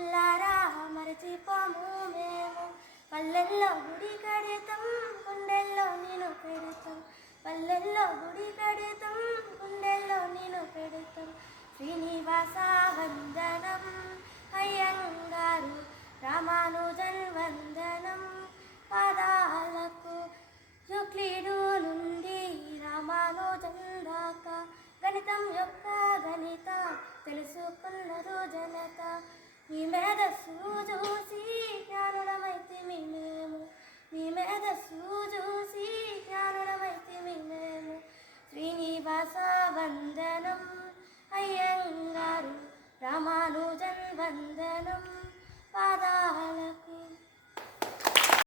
పుల్లారా మరచిపోము మేము. పల్లెల్లో గుడి కడితం గుండెల్లో నేను పెడతాం. పల్లెల్లో గుడి కడితం గుండెల్లో నేను పెడతాం. శ్రీనివాస వందనం అయ్యంగారు రామానుజన్ వందనం పాదాలకు. యుక్లిడు నుండి రామానుజన్ దాకా గణితం యొక్క గణిత తెలుసుకున్నారు జనత. మీ మేధస్సు చూసి జ్ఞానం